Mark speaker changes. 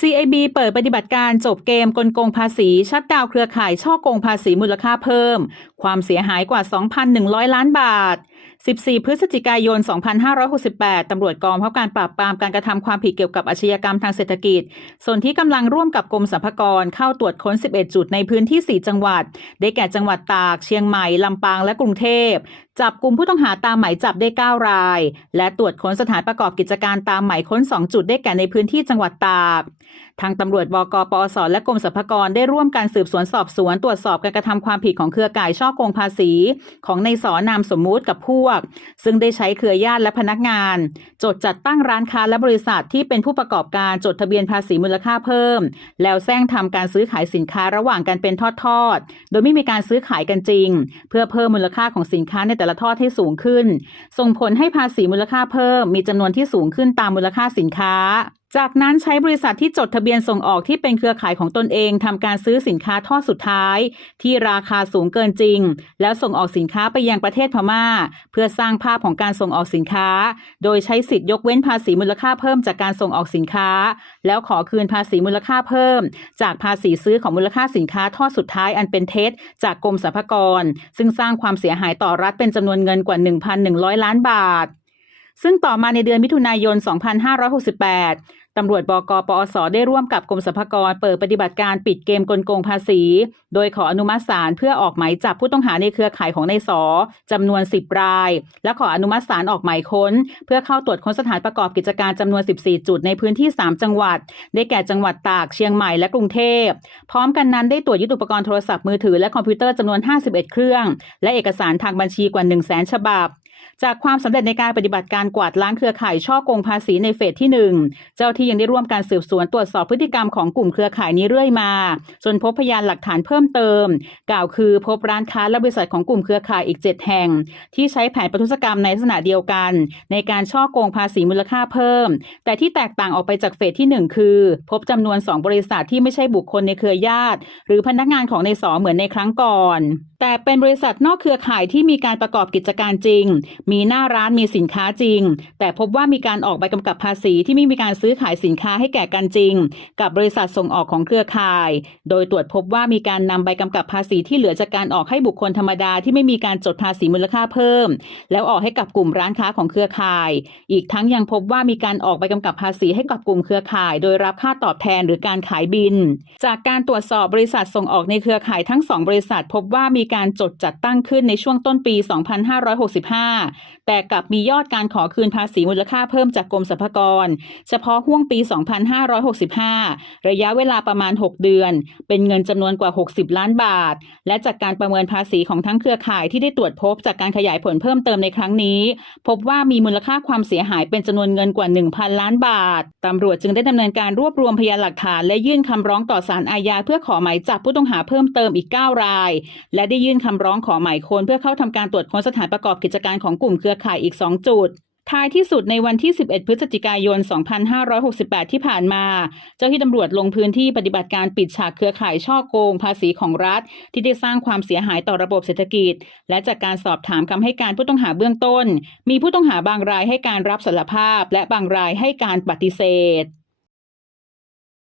Speaker 1: CIB เปิดปฏิบัติการจบเกมกลโกงภาษี ชัดดาวเครือข่ายช่อโกงภาษีมูลค่าเพิ่ม ความเสียหายกว่า 2,100 ล้านบาท 14 พฤศจิกายน 2568 ตำรวจกองบังคับการปราบปรามการกระทำความผิดเกี่ยวกับอาชญากรรมทางเศรษฐกิจ ส่วนที่กำลังร่วมกับกรมสรรพากรเข้าตรวจค้น 11 จุดในพื้นที่ 4 จังหวัด ได้แก่จังหวัดตาก เชียงใหม่ ลำปาง และกรุงเทพ จับกลุ่มผู้ต้องหาตามหมายจับได้ 9 ราย และตรวจค้นสถานประกอบกิจการตามหมายค้น 2 จุดได้แก่ในพื้นที่จังหวัดตาก ทางตำรวจบกปอสและกรมสรรพากรได้ร่วมการสืบสวนสอบสวนตรวจสอบการกระทำความผิดของเครือข่ายช่อโกงภาษี ของในสอนามสมมุติกับพวก ซึ่งได้ใช้เครือญาติและพนักงาน จดจัดตั้งร้านค้าและบริษัทที่เป็นผู้ประกอบการจดทะเบียนภาษีมูลค่าเพิ่ม แล้วแซงทำการซื้อขายสินค้าระหว่างกันเป็นทอดๆโดยไม่มีการซื้อขายกันจริง เพื่อเพิ่มมูลค่าของสินค้าในแต่ละทอดให้สูงขึ้น ส่งผลให้ภาษีมูลค่าเพิ่ม มีจำนวนที่สูงขึ้นตามมูลค่าสินค้า จากนั้นใช้บริษัทที่จดทะเบียนส่งออกที่เป็นเครือข่ายของตนเองทำการซื้อสินค้าทอดสุดท้าย ที่ราคาสูงเกินจริง แล้วส่งออกสินค้าไปยังประเทศพม่า เพื่อสร้างภาพของการส่งออกสินค้า โดยใช้สิทธิยกเว้นภาษีมูลค่าเพิ่มจากการส่งออกสินค้า แล้วขอคืนภาษีมูลค่าเพิ่ม จากภาษีซื้อของมูลค่าสินค้าทอดสุดท้ายอันเป็นเท็จจากกรมสรรพากร ซึ่งสร้างความเสียหายต่อรัฐเป็นจำนวนเงินกว่า 1,100 ล้านบาท ซึ่งต่อมาในเดือนมิถุนายน 2568 ตำรวจบกปอสได้ร่วมกับกรมสรรพากรเปิดปฏิบัติการปิดเกมกลโกงภาษี โดยขออนุมัติศาลเพื่อออกหมายจับผู้ต้องหาในเครือข่ายของในสอจำนวน 10 ราย และขออนุมัติศาลออกหมายค้น เพื่อเข้าตรวจค้นสถานประกอบกิจการจำนวน 14 จุดในพื้นที่ 3 จังหวัด ได้แก่จังหวัดตากเชียงใหม่และกรุงเทพ พร้อมกันนั้นได้ตรวจยึดอุปกรณ์โทรศัพท์มือถือและคอมพิวเตอร์จำนวน 51 เครื่อง และเอกสารทางบัญชีกว่า 1 0 0 0 0แสนฉบับ จากความสำเร็จในการปฏิบัติการกวาดล้างเครือข่ายช่อโกงภาษีในเฟสที่ 1 เจ้าที่ยังได้ร่วมการสืบสวนตรวจสอบพฤติกรรมของกลุ่มเครือข่ายนี้เรื่อยมา จนพบพยานหลักฐานเพิ่มเติม กล่าวคือพบร้านค้าและบริษัทของกลุ่มเครือข่ายอีก 7 แห่ง ที่ใช้แผนประทุษกรรมในลักษณะเดียวกัน ในการช่อโกงภาษีมูลค่าเพิ่ม แต่ที่แตกต่างออกไปจากเฟสที่ 1 คือ พบจำนวน 2 บริษัทที่ไม่ใช่บุคคลในเครือญาติ หรือพนักงานของในสอเหมือนในครั้งก่อน แต่เป็นบริษัทนอกเครือข่ายที่มีการประกอบกิจการจริงมีหน้าร้านมีสินค้าจริง แต่พบว่ามีการออกใบกำกับภาษีที่ไม่มีการซื้อขายสินค้าให้แก่กันจริง กับบริษัทส่งออกของเครือข่าย โดยตรวจพบว่ามีการนำใบกำกับภาษีที่เหลือจากการออกให้บุคคลธรรมดาที่ไม่มีการจดภาษีมูลค่าเพิ่ม แล้วออกให้กับกลุ่มร้านค้าของเครือข่าย อีกทั้งยังพบว่ามีการออกใบกำกับภาษีให้กับกลุ่มเครือข่าย โดยรับค่าตอบแทนหรือการขายบิน จากการตรวจสอบบริษัทส่งออกในเครือข่ายทั้งสองบริษัท พบว่ามีการจดจัดตั้งขึ้นในช่วงต้นปี 2565แต่กลับมียอดการขอคืนภาษีมูลค่าเพิ่มจากกรมสรรพากร เฉพาะห่วงปี 2565 ระยะเวลาประมาณ 6 เดือน เป็นเงินจำนวนกว่า 60 ล้านบาท และจากการประเมินภาษีของทั้งเครือข่ายที่ได้ตรวจพบจากการขยายผลเพิ่มเติมในครั้งนี้ พบว่ามีมูลค่าความเสียหายเป็นจำนวนเงินกว่า 1,000 ล้านบาทตำรวจจึงได้ดำเนินการรวบรวมพยานหลักฐาน และยื่นคำร้องต่อศาลอาญาเพื่อขอหมายจับผู้ต้องหาเพิ่มเติมอีก 9 ราย และได้ยื่นคำร้องขอหมายค้นเพื่อเข้าทำการตรวจค้นสถานประกอบกิจการของกลุ่มลุ่มเครือข่ายอีก 2 จุด ท้ายที่สุดในวันที่ 11 พฤศจิกายน 2568 ที่ผ่านมา เจ้าที่ตำรวจลงพื้นที่ปฏิบัติการปิดฉากเครือข่ายช่อโกงภาษีของรัฐ ที่ได้สร้างความเสียหายต่อระบบเศรษฐกิจ และจากการสอบถามคำให้การผู้ต้องหาเบื้องต้น มีผู้ต้องหาบางรายให้การรับสารภาพ และบางรายให้การปฏิเสธ